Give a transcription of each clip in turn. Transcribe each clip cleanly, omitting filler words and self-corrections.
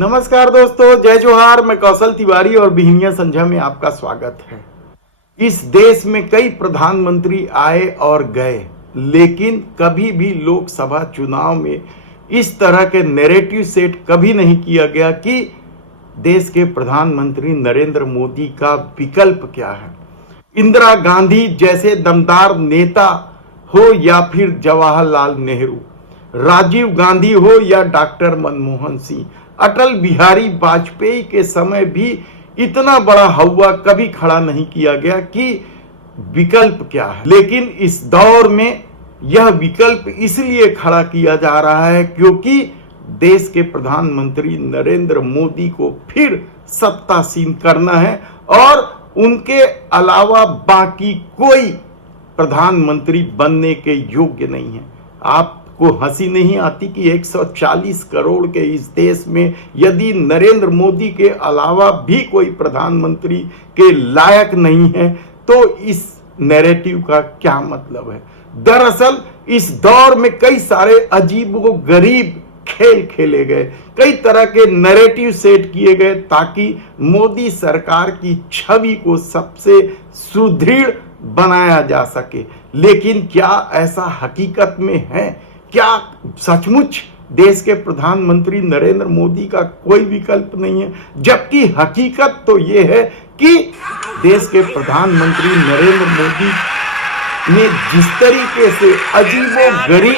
नमस्कार दोस्तों, जय जोहार। मैं कौशल तिवारी और बिहनिया संझा में आपका स्वागत है। इस देश में कई प्रधानमंत्री आए और गए, लेकिन कभी भी लोकसभा चुनाव में इस तरह के नैरेटिव सेट कभी नहीं किया गया कि देश के प्रधानमंत्री नरेंद्र मोदी का विकल्प क्या है। इंदिरा गांधी जैसे दमदार नेता हो या फिर जवाहरलाल नेहरू, राजीव गांधी हो या डॉक्टर मनमोहन सिंह, अटल बिहारी वाजपेयी के समय भी इतना बड़ा हवा कभी खड़ा नहीं किया गया कि विकल्प क्या है। लेकिन इस दौर में यह विकल्प इसलिए खड़ा किया जा रहा है क्योंकि देश के प्रधानमंत्री नरेंद्र मोदी को फिर सत्तासीन करना है और उनके अलावा बाकी कोई प्रधानमंत्री बनने के योग्य नहीं है। आपको हंसी नहीं आती कि 140 करोड़ के इस देश में यदि नरेंद्र मोदी के अलावा भी कोई प्रधानमंत्री के लायक नहीं है तो इस नैरेटिव का क्या मतलब है। दरअसल इस दौर में कई सारे अजीबोगरीब खेल खेले गए, कई तरह के नैरेटिव सेट किए गए ताकि मोदी सरकार की छवि को सबसे सुदृढ़ बनाया जा सके। लेकिन क्या ऐसा हकीकत में है? क्या सचमुच देश के प्रधानमंत्री नरेंद्र मोदी का कोई विकल्प नहीं है? जबकि हकीकत तो यह है कि देश के प्रधानमंत्री नरेंद्र मोदी ने जिस तरीके से अजीबोगरीब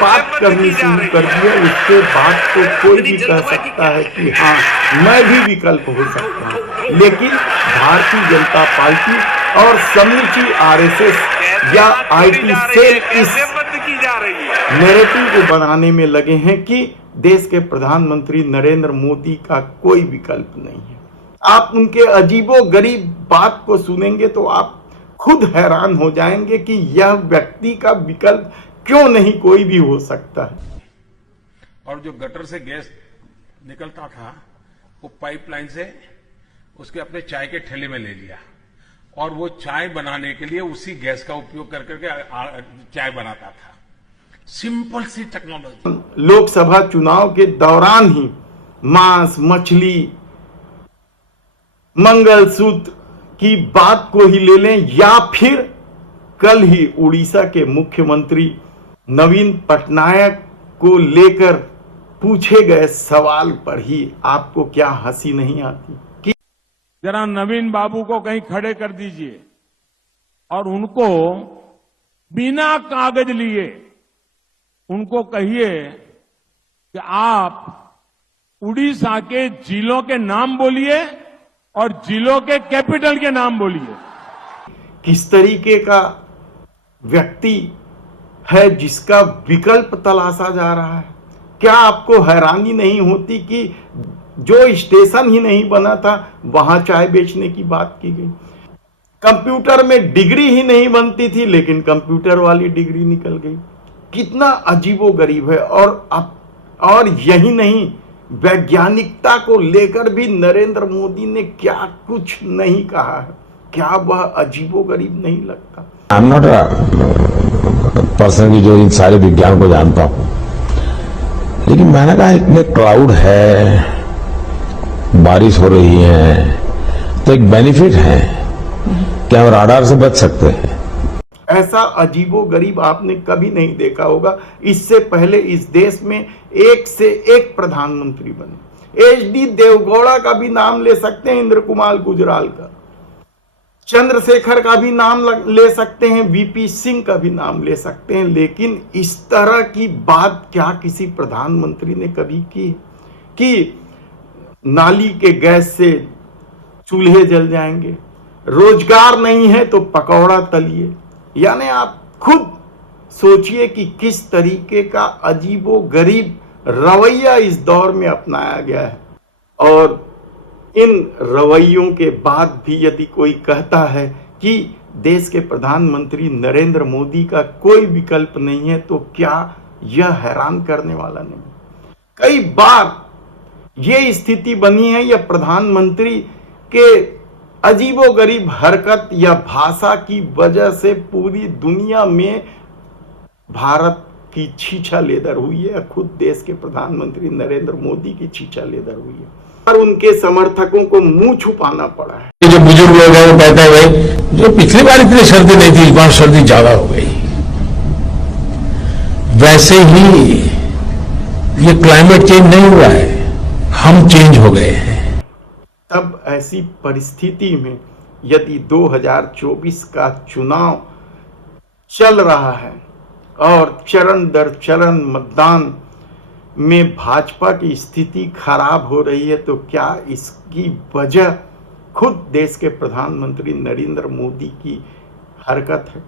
बात करनी शुरू कर दी है, उसके बाद तो कोई भी कह सकता है कि हाँ, मैं भी विकल्प हो सकता हूँ। लेकिन भारतीय जनता पार्टी और समूची आरएसएस या आईटी सेल इस नैरेटिव को बनाने में लगे हैं कि देश के प्रधानमंत्री नरेंद्र मोदी का कोई विकल्प नहीं है। आप उनके अजीबोगरीब बात को सुनेंगे तो आप खुद हैरान हो जाएंगे कि यह व्यक्ति का विकल्प क्यों नहीं कोई भी हो सकता है। और जो गटर से गैस निकलता था वो पाइपलाइन से उसके अपने चाय के ठेले में ले लिया और वो चाय बनाने के लिए उसी गैस का उपयोग कर करके चाय बनाता था। सिंपल सी टेक्नोलॉजी। लोकसभा चुनाव के दौरान ही मांस, मछली, मंगलसूत्र की बात को ही ले लें या फिर कल ही उड़ीसा के मुख्यमंत्री नवीन पटनायक को लेकर पूछे गए सवाल पर ही आपको क्या हंसी नहीं आती कि जरा नवीन बाबू को कहीं खड़े कर दीजिए और उनको बिना कागज लिए उनको कहिए कि आप उड़ीसा के जिलों के नाम बोलिए और जिलों के कैपिटल के नाम बोलिए। किस तरीके का व्यक्ति है जिसका विकल्प तलाशा जा रहा है। क्या आपको हैरानी नहीं होती कि जो स्टेशन ही नहीं बना था वहां चाय बेचने की बात की गई। कंप्यूटर में डिग्री ही नहीं बनती थी लेकिन कंप्यूटर वाली डिग्री निकल गई। कितना अजीबोगरीब है। और यही नहीं, वैज्ञानिकता को लेकर भी नरेंद्र मोदी ने क्या कुछ नहीं कहा है। क्या वह अजीबोगरीब नहीं लगता? I am not a person की जो इन सारे विज्ञान को जानता हूं, लेकिन मैंने कहा इतने क्लाउड है, बारिश हो रही है, तो एक बेनिफिट है कि हम राडार से बच सकते हैं। ऐसा अजीबोगरीब आपने कभी नहीं देखा होगा। इससे पहले इस देश में एक से एक प्रधानमंत्री बने। एचडी देवगौड़ा का भी नाम ले सकते हैं, इंद्र कुमार गुजराल का, चंद्रशेखर का भी नाम ले सकते हैं, वीपी सिंह का भी नाम ले सकते हैं। लेकिन इस तरह की बात क्या किसी प्रधानमंत्री ने कभी की कि नाली के गैस से चूल्हे जल जाएंगे, रोजगार नहीं है तो पकौड़ा तलिए। यानी आप खुद सोचिए कि किस तरीके का अजीबोगरीब रवैया इस दौर में अपनाया गया है। और इन रवैयों के बाद भी यदि कोई कहता है कि देश के प्रधानमंत्री नरेंद्र मोदी का कोई विकल्प नहीं है तो क्या यह हैरान करने वाला नहीं। कई बार यह स्थिति बनी है या प्रधानमंत्री के अजीबोगरीब हरकत या भाषा की वजह से पूरी दुनिया में भारत की छीछा लेदर हुई है, खुद देश के प्रधानमंत्री नरेंद्र मोदी की छीछा लेदर हुई है, और उनके समर्थकों को मुंह छुपाना पड़ा है। जो बुजुर्ग लोग हैं वो कहते हैं भाई जो पिछली बार इतनी सर्दी नहीं थी इस बार सर्दी ज्यादा हो गई। वैसे ही ये क्लाइमेट चेंज नहीं हुआ है, हम चेंज हो गए हैं। तब ऐसी परिस्थिति में यदि 2024 का चुनाव चल रहा है और चरण दर चरण मतदान में भाजपा की स्थिति खराब हो रही है, तो क्या इसकी वजह खुद देश के प्रधानमंत्री नरेंद्र मोदी की हरकत है?